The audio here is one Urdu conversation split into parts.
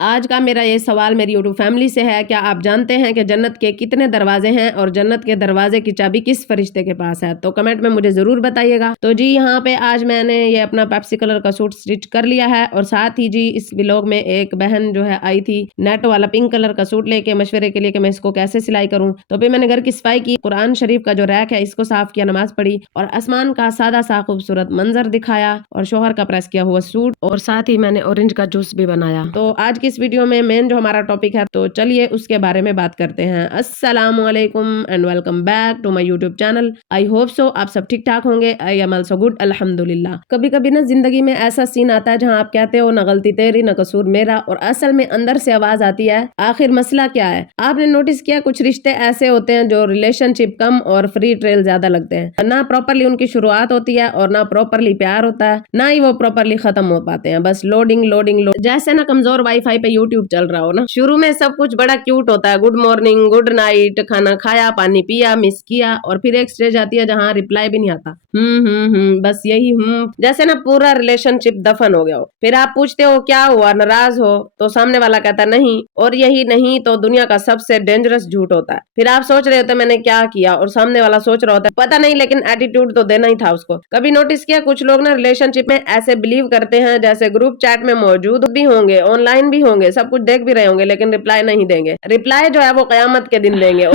آج کا میرا یہ سوال میری یوٹیوب فیملی سے ہے، کیا آپ جانتے ہیں کہ جنت کے کتنے دروازے ہیں اور جنت کے دروازے کی چابی کس فرشتے کے پاس ہے؟ تو کمنٹ میں مجھے ضرور بتائیے گا۔ تو جی یہاں پہ آج میں نے یہ اپنا پیپسی کلر کا سوٹ سٹچ کر لیا ہے، اور ساتھ ہی جی اس ولاگ میں ایک بہن جو ہے آئی تھی نیٹ والا پنک کلر کا سوٹ لے کے مشورے کے لیے کہ میں اس کو کیسے سلائی کروں۔ تو پھر میں نے گھر کی صفائی کی، قرآن شریف کا جو ریک ہے اس کو صاف کیا، نماز پڑھی، اور آسمان کا سادہ سا خوبصورت منظر دکھایا، اور شوہر کا پریس کیا ہوا سوٹ، اور ساتھ ہی میں نے اورنج کا جوس بھی بنایا۔ تو آج کی اس ویڈیو میں مین جو ہمارا ٹاپک ہے، تو چلیے اس کے بارے میں بات کرتے ہیں۔ السلام علیکم and welcome back to my YouTube channel. I hope so آپ سب ٹھیک ٹھاک ہوں گے۔ آئی ایم آلسو گڈ الحمدللہ۔ کبھی کبھی نا زندگی میں ایسا سین آتا ہے جہاں آپ کہتے ہو نہ غلطی تیری نہ قصور میرا، اور اصل میں اندر سے آواز آتی ہے آخر مسئلہ کیا ہے؟ آپ نے نوٹس کیا کچھ رشتے ایسے ہوتے ہیں جو ریلیشن شپ کم اور فری ٹریل زیادہ لگتے ہیں، نہ پراپرلی ان کی شروعات ہوتی ہے اور نہ پراپرلی پیار ہوتا ہے، نہ ہی وہ پراپرلی ختم ہو پاتے ہیں، بس لوڈنگ جیسے نا کمزور وائی فائی پہ یوٹیوب چل رہا ہو نا۔ شروع میں سب کچھ بڑا کیوٹ ہوتا ہے، گڈ مارننگ، گڈ نائٹ، کھانا کھایا، پانی پیا، مس کیا، اور پھر ایک سٹیج آتی ہے جہاں ریپلائی بھی نہیں آتا، بس یہی جیسے نا پورا ریلیشن شپ دفن ہو گیا ہو۔ پھر آپ پوچھتے ہو کیا ہوا، ناراض ہو؟ تو سامنے والا کہتا نہیں، اور یہی نہیں تو دنیا کا سب سے ڈینجرس جھوٹ ہوتا ہے۔ پھر آپ سوچ رہے ہوتے میں نے کیا کیا، اور سامنے والا سوچ رہا ہوتا ہے پتہ نہیں لیکن ایٹیٹیوڈ تو دینا ہی تھا اس کو۔ کبھی نوٹس کیا کچھ لوگ نا ریلیشن شپ میں ایسے بلیو کرتے ہیں جیسے گروپ چیٹ میں موجود بھی ہوں گے، آن لائن بھی ہوں گے، سب کچھ دیکھ بھی رہے ہوں گے، لیکن ریپلائی نہیں دیں گے۔ ریپلائی جو ہے وہ قیامت کے دن دیں گے۔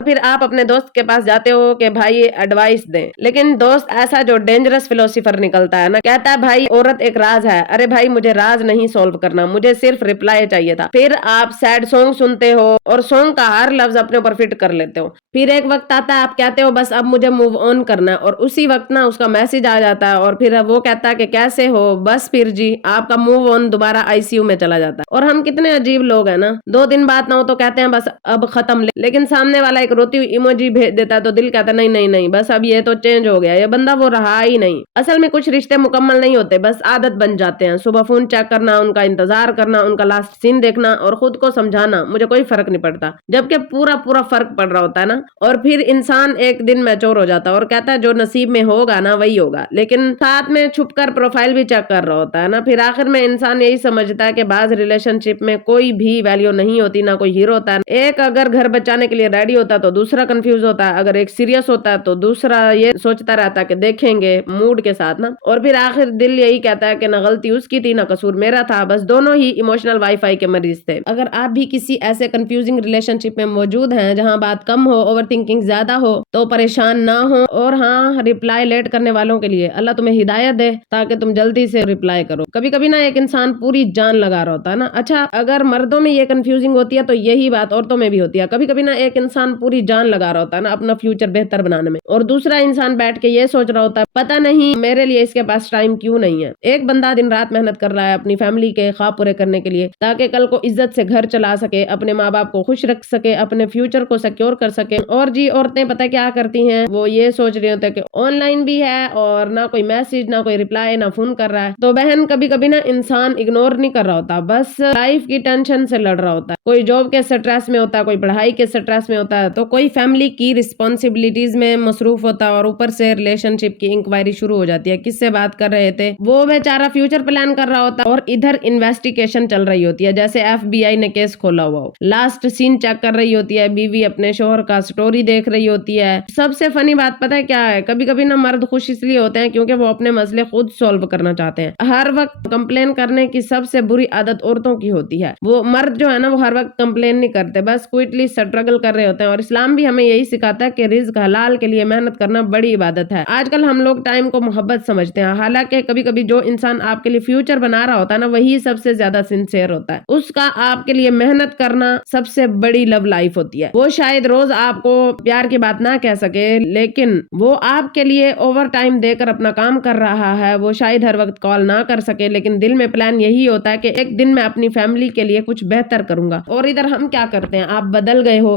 پھر آپ اپنے دوست کے پاس جاتے ہو کہ بھائی ایڈوائس دیں، لیکن دوست ایسا جو ڈینجرس فلسفر نکلتا ہے نا، کہتا ہے بھائی عورت ایک راز ہے۔ ارے بھائی مجھے راز نہیں سولو کرنا، مجھے صرف ریپلائی چاہیے تھا۔ پھر آپ سیڈ سانگ سنتے ہو اور سانگ کا ہر لفظ اپنے اوپر فٹ کر لیتے ہو۔ پھر ایک وقت آتا ہے آپ کہتے ہو بس اب مجھے موو آن کرنا ہے، اور اسی وقت نا اس کا میسج آ جاتا ہے، اور پھر وہ کہتا ہے کہ کیسے ہو، بس پھر جی آپ کا موو آن دوبارہ آئی سی یو میں چلا جاتا ہے۔ اور ہم کتنے عجیب لوگ ہیں نا، 2 دن بات نہ ہو تو کہتے ہیں بس اب ختم، لیکن سامنے والا ایک روتی ہوئی ایموجی بھیج دیتا ہے تو دل کہتا ہے نہیں بس اب یہ تو چینج ہو گیا، یہ بندہ وہ رہا ہی نہیں۔ اصل میں کچھ رشتے مکمل نہیں ہوتے، بس عادت بن جاتے ہیں۔ صبح فون چیک کرنا، ان کا انتظار کرنا، ان کا لاسٹ سین دیکھنا، اور خود کو سمجھانا مجھے کوئی فرق نہیں پڑتا، جبکہ پورا فرق پڑ رہا ہوتا ہے نا۔ اور پھر انسان ایک دن میچور ہو جاتا ہے اور کہتا ہے جو نصیب میں ہوگا نا وہی ہوگا، لیکن ساتھ میں چھپ کر پروفائل بھی چیک کر رہا ہوتا ہے نا۔ پھر آخر میں انسان یہی سمجھتا ہے کہ بعض ریلیشن شپ میں کوئی بھی ویلیو نہیں ہوتی، نہ کوئی ہیرو ہوتا ہے۔ ایک اگر گھر بچانے کے لیے ریڈی ہوتا ہے تو دوسرا کنفیوز ہوتا ہے، اگر ایک سیریس ہوتا ہے تو دوسرا یہ سوچتا رہتا ہے کہ دیکھیں گے موڈ کے ساتھ نا۔ اور پھر آخر دل یہی کہتا ہے کہ نہ غلطی اس کی تھی نہ قصور میرا تھا، بس دونوں ہی ایموشنل وائی فائی کے مریض تھے۔ اگر آپ بھی کسی ایسے کنفیوزنگ ریلیشن شپ میں موجود ہیں جہاں بات کم ہو، اوور تھنکنگ زیادہ ہو، تو پریشان نہ ہو، اور ہاں ریپلائی لیٹ کرنے والوں کے لیے اللہ تمہیں ہدایت دے تاکہ تم جلدی سے ریپلائی کرو۔ کبھی کبھی نا ایک انسان پوری جان لگا رہا ہوتا ہے نا۔ اچھا اگر مردوں میں یہ کنفیوزنگ ہوتی ہے تو یہی بات عورتوں میں بھی ہوتی ہے۔ کبھی کبھی نا ایک انسان پوری جان لگا رہا ہوتا ہے نا اپنا فیوچر بہتر بنانے میں، اور دوسرا انسان بیٹھ کے یہ سوچ رہا ہوتا ہے پتہ نہیں میرے لیے اس کے پاس ٹائم کیوں نہیں ہے۔ ایک بندہ دن رات محنت کر رہا ہے اپنی فیملی کے خواب پورے کرنے کے لیے تاکہ کل کو عزت سے گھر چلا سکے، اپنے ماں باپ کو خوش رکھ سکے، اپنے فیوچر کو سیکیور کر سکے۔ اور جی عورتیں پتہ کیا کرتی ہیں، وہ یہ سوچ رہی ہوتے ہیں کہ آن لائن بھی ہے اور نہ کوئی میسج نہ کوئی ریپلائی نہ فون کر رہا ہے۔ تو بہن کبھی کبھی نا انسان اگنور نہیں کر رہا ہوتا، بس لائف کی ٹینشن سے لڑ رہا ہوتا ہے۔ کوئی جاب کے سٹریس میں ہوتا ہے، کوئی پڑھائی کے سٹریس میں ہوتا ہے، تو کوئی فیملی کی رسپانسبلٹیز میں مصروف ہوتا ہے، اور اوپر سے ریلیشن شپ کی انکوائری شروع ہو جاتی ہے، کس سے بات کر رہے تھے، وہ بیچارہ فیوچر پلان کر رہا ہوتا ہے، اور ادھر انویسٹیگیشن چل رہی ہوتی ہے جیسے FBI نے کیس کھولا ہوا ہو، لاسٹ سین چیک کر رہی ہوتی ہے، بیوی اپنے شوہر کا سٹوری دیکھ رہی ہوتی ہے۔ سب سے فنی بات پتہ ہے کیا ہے، کبھی کبھی نا مرد خوش اس لیے ہوتے ہیں کیونکہ وہ اپنے مسئلے خود سولو کرنا چاہتے ہیں۔ ہر وقت کمپلین کرنے کی سب سے بری عادت عورتوں کی ہوتی ہے، وہ مرد جو ہے نا وہ ہر وقت کمپلین نہیں کرتے، بس کوئٹلی سٹرگل کر رہے ہوتے ہیں۔ اور اسلام بھی ہمیں یہی سکھاتا ہے کہ رزق حلال کے لیے محنت کرنا بڑی عبادت ہے۔ آج کل ہم لوگ ٹائم کو محبت سمجھتے ہیں، حالانکہ کبھی کبھی جو انسان آپ کے لیے فیوچر بنا رہا ہوتا ہے نا وہی سب سے زیادہ سنسیئر ہوتا ہے، اس کا آپ کے لیے محنت کرنا سب سے بڑی لو لائف ہوتی ہے۔ وہ شاید روز آپ کو پیار کی بات نہ کہہ سکے، لیکن وہ آپ کے لیے اوور ٹائم دے کر اپنا کام کر رہا ہے۔ وہ شاید ہر وقت کال نہ کر سکے، لیکن دل میں پلان یہی ہوتا ہے کہ ایک دن میں اپنی فیملی کے لیے کچھ بہتر کروں گا۔ اور ادھر ہم کیا کرتے ہیں، آپ بدل گئے ہو